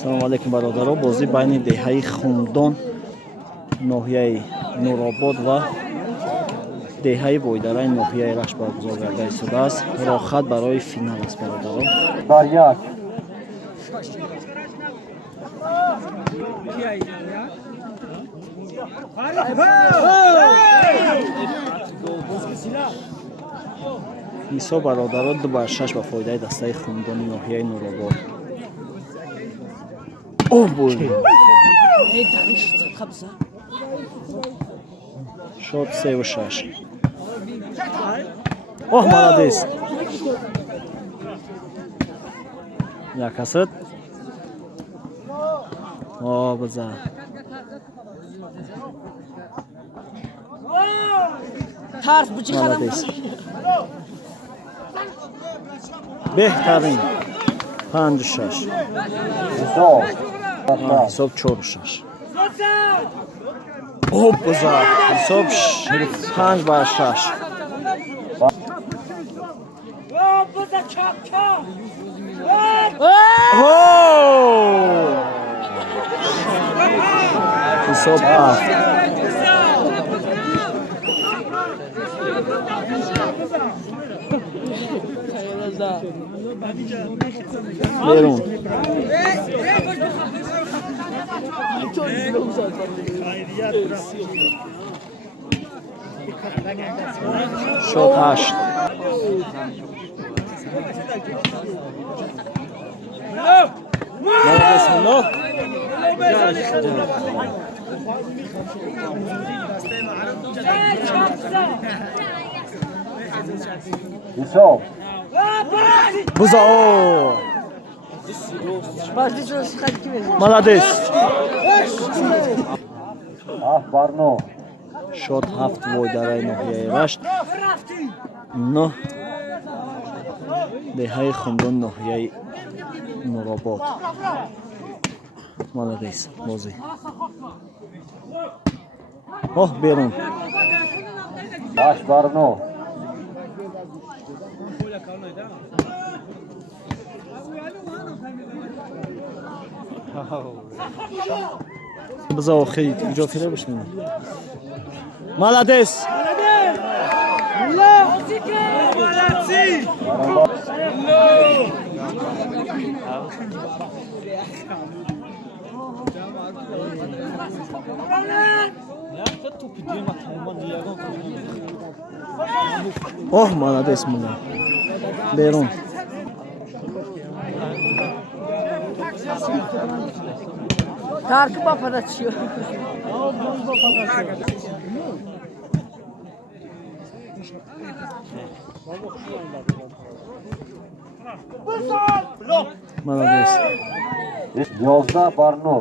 салому алейкум бародаро. Бозӣ байни деҳаи Хумдон ноҳияи Нуробод ва деҳаи Войдараи ноҳияи Рашт баргузор гарда истодааст. Рохат барои финал аст бародаро. Баряк ҳисоб бародаро 2-6 ба фоидаи дастаи Хумдони ноҳияи Нуробод. Шот 3-6. Молодец. Як асад. База. Тарс бучи хадам. Беҳтарин 5-6. Ҳисоб 4-6. База. Ҳисоб 5-6. Ҳисоб 7. Берун. Шот 8. Молодец, Мунов. ҳисоб Буза. Молодец. Барно Шот 7 Войдараи ноҳияи Рашт. Но деҳаи Хумдон ноҳияи Нуробод. Молодец. Бозӣ. Берун. Барно Буза охири иҷофира бишнем. Молодец. Молодец, Муна. Берун. Тарк бапарачио. Молодец. 11 Барно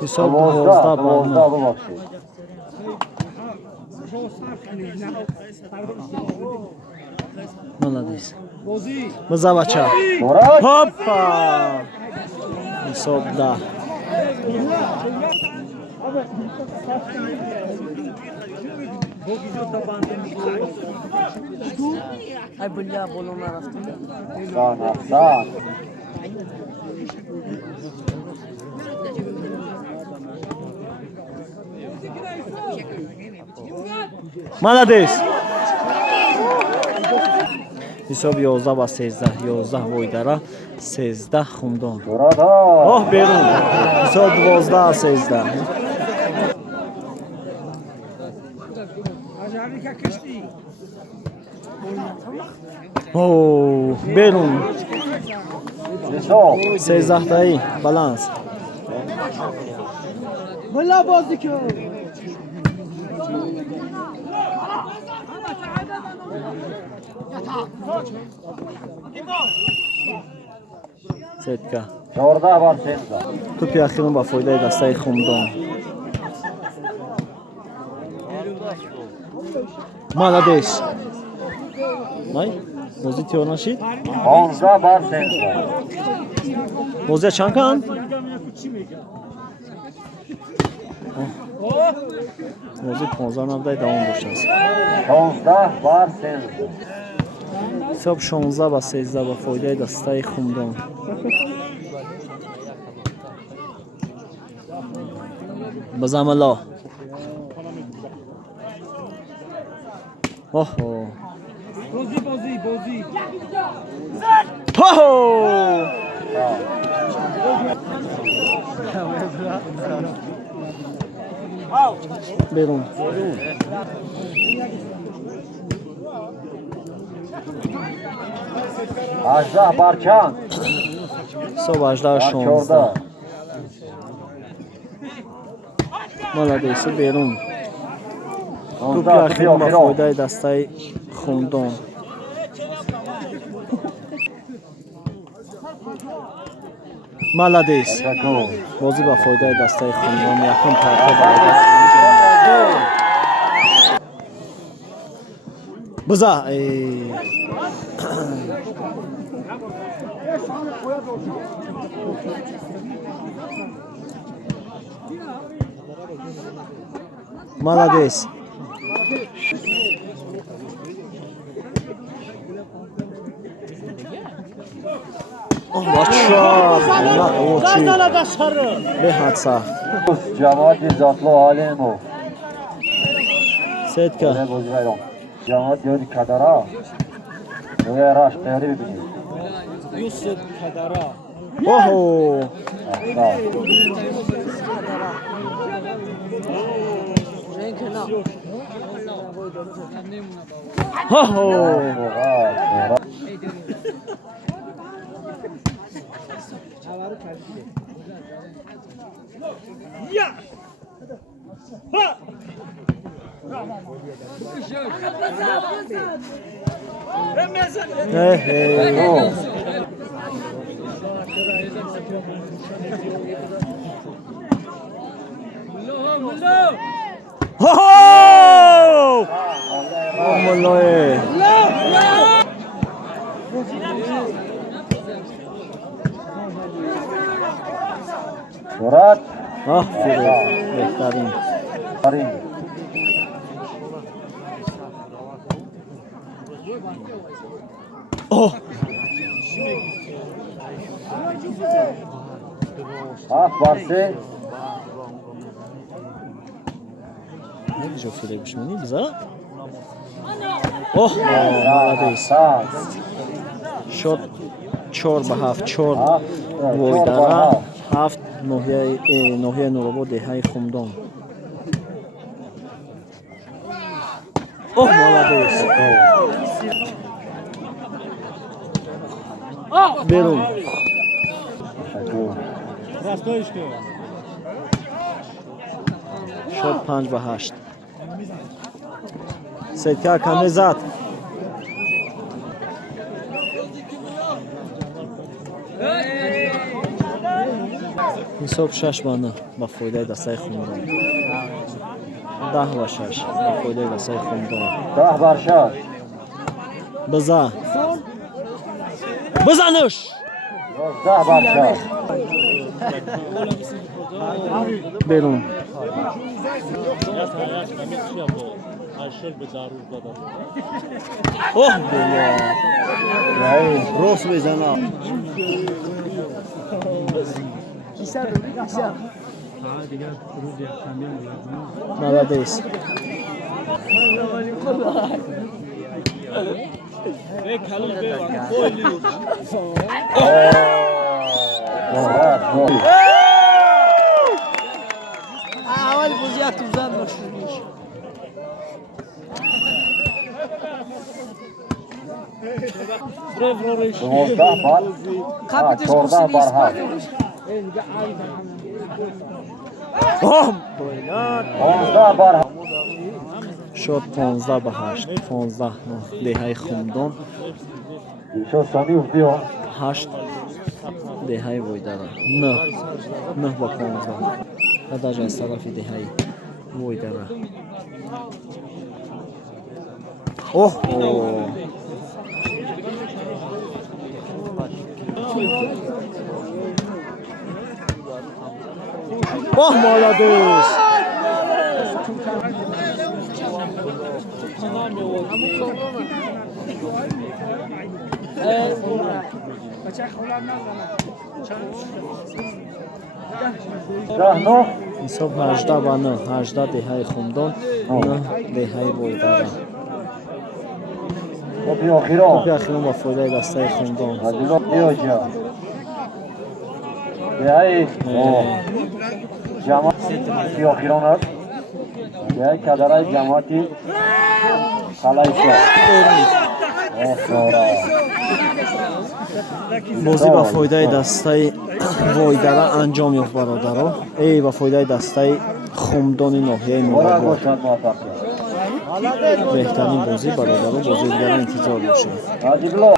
Ҳисоб 12 Барно. Молодец. Музавача. Хоппа. Ҳисоб 10. Ай бля, болон нарафтам. Молодец. ҳисоб 11-13. 11 Войдара, 13 Хумдон. Берун. ҳисоб 12-13. Берун. 13-таи баланс. Бля бозӣ кун. Сетка. 14 бар сетка. Тӯпи ахирон ба фоидаи дастаи Хумдон. Молодец. Май? Бозӣ тиёр нашид? 15 бар сетка. Бозӣ чанд кан? Бозӣ 15 навдай давом бошад. 15 бар сетка. حساب 16 با 13 با فایده دسته خمدان. بزم الله. اوه. بازی. بیرون. Ajda Barçan. Sob 18 16. Молодец, بیرون. توپ اخیر با فایده دسته خمدان. молодец. بازی با فایده دسته خمدان یکم پرتاب بزا молодец. بحادثه Cemaat Zatlı Alemov. Setka. Cemaat diyor kadara. Böyle raş değerli bir biliyor. Yusuf Kadara. Oho. Oho. Murat. Aferin. Beklerim. Karim. Oh. Barsi. Ne güzel söylemiş bunu bize. Oh, молодец. Shot 4 به 7 4 وایدارا 7 نوحیه نوراباد دهه خمدان. اوه молодец. بیرون. شد 5 به 8. سیدکار کمی زد. حساب 6 به 9 با فایده دسته خمدان. 10 به 6 با فایده دسته خمدان. 10 بر 6. بزا. بزنش. 11 بر 6. بیرون. اوه بیا. روس بزنا. молодец. اول بازی اتوزن باشونیش Doğuzda var. Kapitüs Çorda kusini var. اوه بولاد. Doğuzda var. شد 15 به 8 15 دهه خمدان Şu sonu uzuyor. 8 دهه وایدارا 9 9 با 15 هداج از طرف دهه وایدارا. اوه اوه молодец. نه حساب 18 و 9 18 دههای خمدان 9 دههای بایداره توپی آخیران توپی اخیران با فایده دسته خمدان عزیزان بیاجا دهی جماعت توپی آخیران است دهی کدرای جماعتی خلایشا بازی با فایده دسته وایداره انجام یافت برادران ای با فایده دسته خمدان ناحیه برای نورآباد باشد موفقیت بهترین بازی برادران بازی دیگر انتظار باشید عزیزان